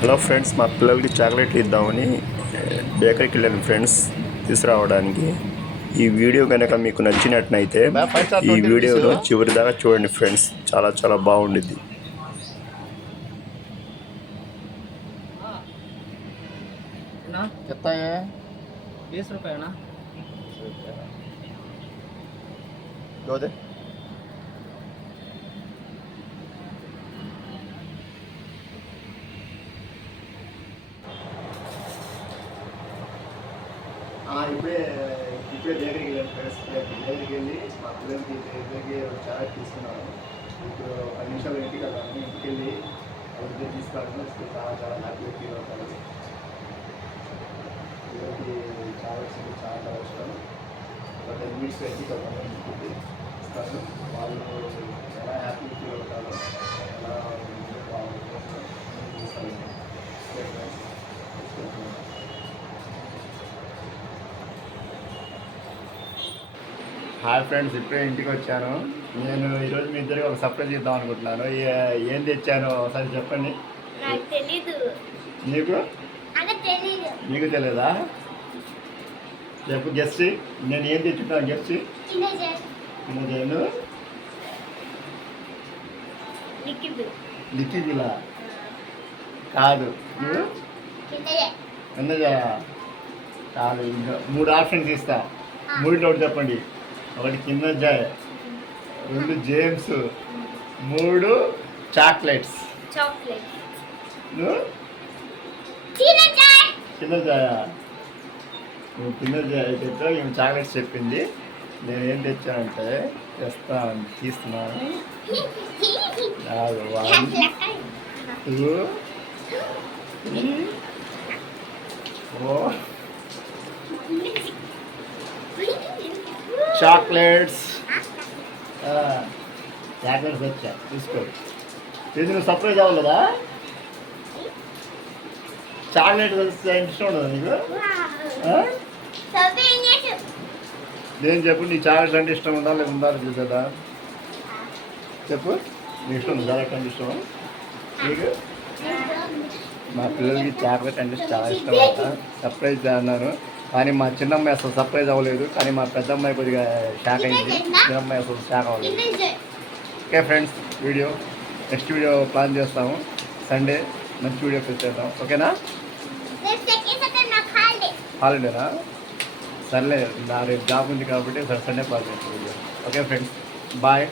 Hello friends మా పిల్లలకి chocolate ఇద్దామని బేకరీకి వెళ్ళాను ఫ్రెండ్స్ తీసుకురావడానికి. ఈ వీడియో కనుక మీకు నచ్చినట్లయితే ఈ వీడియోలో చివరి దాకా చూడండి ఫ్రెండ్స్ చాలా చాలా బాగుండిద్ది. ना ఇప్పుడే ఇప్పుడే దగ్గరికి వెళ్ళాను ఫ్రెండ్స్ దగ్గరికి వెళ్ళి మా పిల్లలకి దగ్గరికి చాలా తీసుకున్నాను ఇప్పుడు పది నిమిషాలు ఇంటికి వెళ్ళాను ఇంటికి వెళ్ళి వాళ్ళ తీసుకురావడం చాలా చాలా హ్యాపీగా ఫీల్ అవుతాను పిల్లలకి చాలా వచ్చింది చాలా చాలా ఇష్టం ఒక టెన్ మినిట్స్ ఇంటికి వెళ్తాను ఇస్తాను. వాళ్ళు ఎలా హ్యాపీగా ఫీల్ అవుతారో ఎలా వాళ్ళు చూస్తాను హాయ్ ఫ్రెండ్స్ ఇప్పుడే ఇంటికి వచ్చాను. నేను ఈరోజు మీ ఇద్దరికి ఒక సర్ప్రైజ్ ఇద్దాం అనుకుంటున్నాను. ఏ- తెచ్చాను ఒకసారి చెప్పండి. నాకు నీకు? తెలియదా చెప్పు గెస్ట్ నేను ఏం తెచ్చుంటాను గెస్ట్ నేను లిక్కి బిలా. కాదు. కాదు ఇంకా మూడు ఆప్షన్స్ ఇస్తా. మూడిలో ఒకటి చెప్పండి. ఒకటి కింద జాయ్ రెండు జేమ్స్ మూడు చాక్లెట్స్. కింద జాయ. నువ్వు కింద జాయ్ చెప్పావు ఈమె చాక్లెట్స్ చెప్పింది. నేను ఏం తెచ్చానంటే తెస్తాను తీస్తున్నాను కాదు one two three chocolates. Chocolates వచ్చా తీసుకో. ఇది నువ్వు సర్ప్రైజ్ అవ్వలేదా? చాక్లెట్ వస్తే ఇష్టం ఉండదు నీకు? నేను చెప్పు నీ చాక్లెట్ అంటే ఇష్టం ఉందా లేదా ఉందా చూసేదా? చెప్పు నీ ఇష్టం ఉంది చాక్లెట్ అంటే ఇష్టం నీకు? మా పిల్లలకి చాక్లెట్ అంటే చాలా ఇష్టం అంట. సర్ప్రైజ్ అన్నారు. కానీ మా చిన్నమ్మాయి అసలు సర్ప్రైజ్ అవ్వలేదు కానీ మా పెద్దమ్మాయి కొద్దిగా షాక్ అయింది. చిన్నమ్మాయి అసలు షాక్ అవ్వలేదు. Okay friends video next video plan చేస్తాము. సండే మంచి వీడియో చేద్దాం. ఓకేనా హాలిడేనా సర్లే నా రేపు జాబ్ ఉంది కాబట్టి సండే ప్లాన్ చేస్తాం వీడియో ఓకే ఫ్రెండ్స్ బాయ్